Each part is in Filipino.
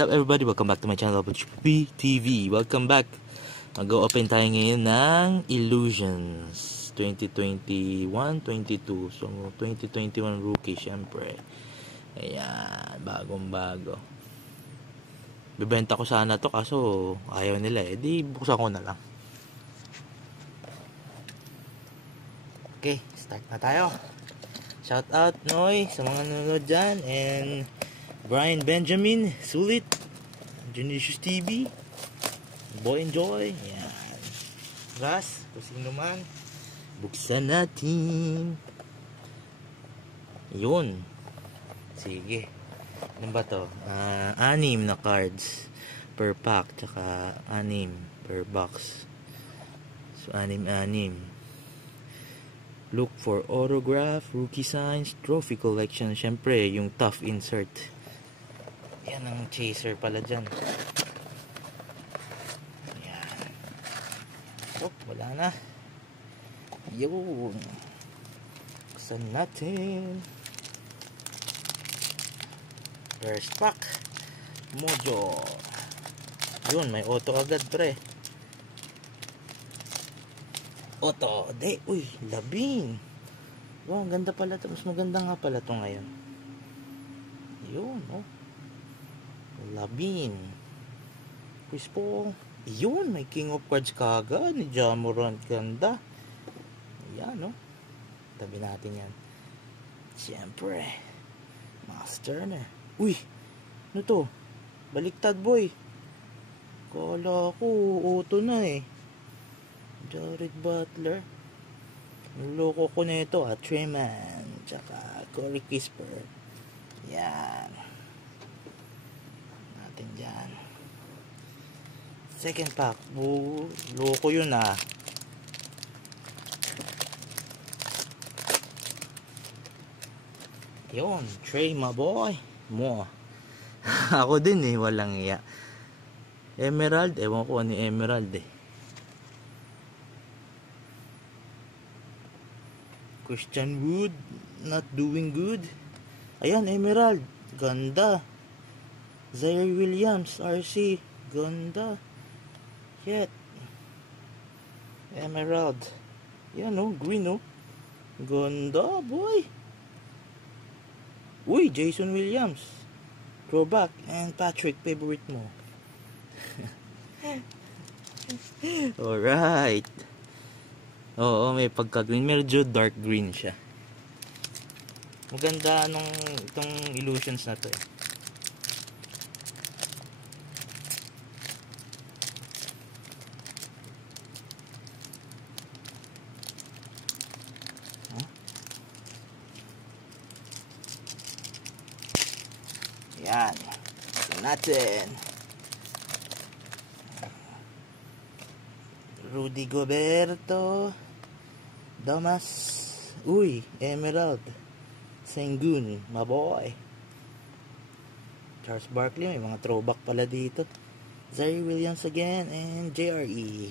What's up everybody? Welcome back to my channel, Butchby TV. Welcome back. Mag-open tayo ngayon ng Illusions 2021-22. So 2021 rookie syempre. Ayan, bagong-bago. Bibenta ko sana to kaso ayaw nila eh. Di buksan ko na lang. Okay, start na tayo. Shout out Noy sa mga nanonood dyan, and Brian Benjamin, sulit, Genesius TV, Boy Enjoy, yan. Gas, kung sino man, buksan natin. Yun. Sige. Ano ba to? 6 na cards per pack, tsaka 6 per box. So 6. Look for autograph, rookie signs, trophy collection. Syempre, yung tough insert. Yan ang chaser pala dyan. Yan. Oh, wala na. Yun. Buksan natin. First pack. Mojo. Yun, may auto agad pre. Auto, uy, labing. Wow, ganda pala ito. Mas maganda nga pala ito ngayon. Yun, oh. Labing. Quiz po. Yun, may King of Cards kagad ni Jamorant. Ganda. Yan, oh. Tabi natin yan. Siyempre. Master na. Uy, ano to? Baliktad, boy. Kala ko, auto na eh. Jared Butler. Loko ko nito, Treman, tsaka Corey Kisper. Yan. Natin dyan. Second pack. Loko yun ah. Yun, Trey my boy. Mo. Ako din eh, walang iya. Emerald, ewan ko ano Emerald eh. Christian Wood, not doing good. Ayan, Emerald. Ganda. Zaire Williams, RC. Ganda. Yet. Emerald. Yan oh, green oh. Ganda, boy. Uy, Jason Williams. Throwback. And Patrick, favorite mo. Alright. Oo, may pagka-green. Medyo dark green siya. Maganda itong Illusions na to eh. Huh? Yan. Ito natin. Rudy Goberto. Damas. Uy, Emerald. Sengun, my boy. Charles Barkley, may mga throwback pala dito. Zaire Williams again, and JRE.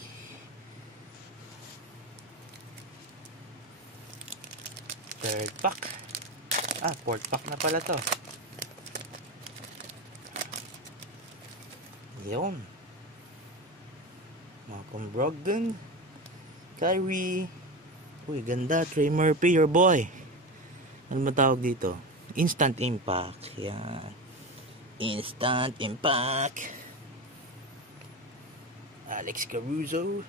Third pack. Fourth pack na pala to. Yun. Malcolm Brogdon. Kyrie. Uy, ganda. Trey Murphy, your boy. Ano matawag dito? Instant Impact. Yan. Instant Impact. Alex Caruso.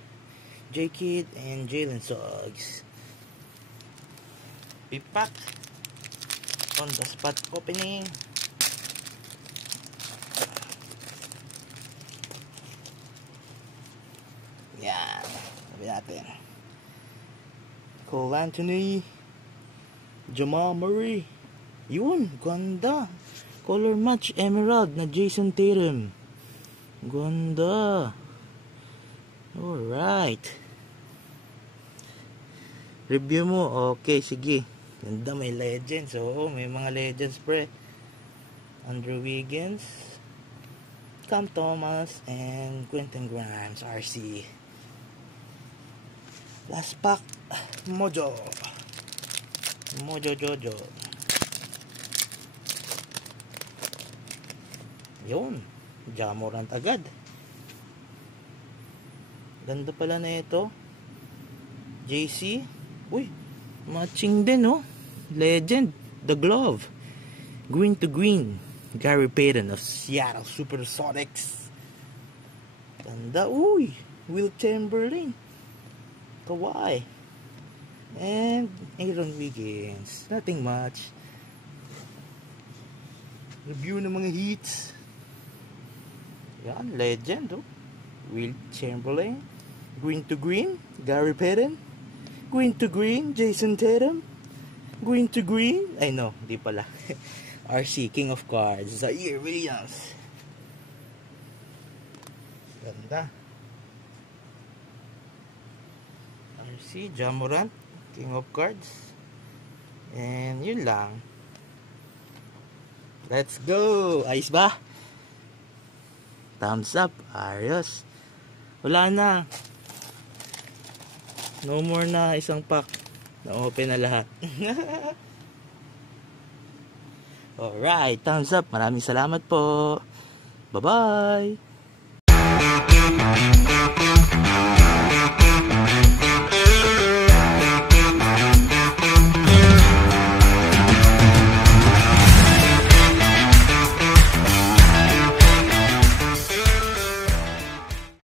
J-Kid and Jalen Suggs. Pipak. On the spot opening. Yan. Sabi natin. Cole Anthony. Jamal Murray. Yun, ganda. Color match Emerald na Jason Tatum. Ganda. Alright. Review mo. Okay, sige. Ganda, may legends. Oo, may mga legends pre. Andrew Wiggins, Cam Thomas, and Quentin Grimes, RC. Last pack. Mojo Jojo. Yun. Ja Morant agad. Ganda pala na ito. JC. Uy, matching din, oh. Legend. The glove. Green to green. Gary Payton of Seattle Supersonics. Ganda. Uy, Will Chamberlain. Kawhi. And Aaron Wiggins. Nothing much. Review ng mga hits. Yan, legend, oh. Will Chamberlain. Green to green, Gary Payton. Green to green, Jason Tatum. Green to green, ay no, di pala. RC, King of Cards, Zaire Williams. Ganda. RC, Ja Morant, King of Cards. And yun lang. Let's go! Ayos ba? Thumbs up, ayos. Wala na. No more na isang pack. Na-open na lahat. Alright, thumbs up. Maraming salamat po. Bye-bye!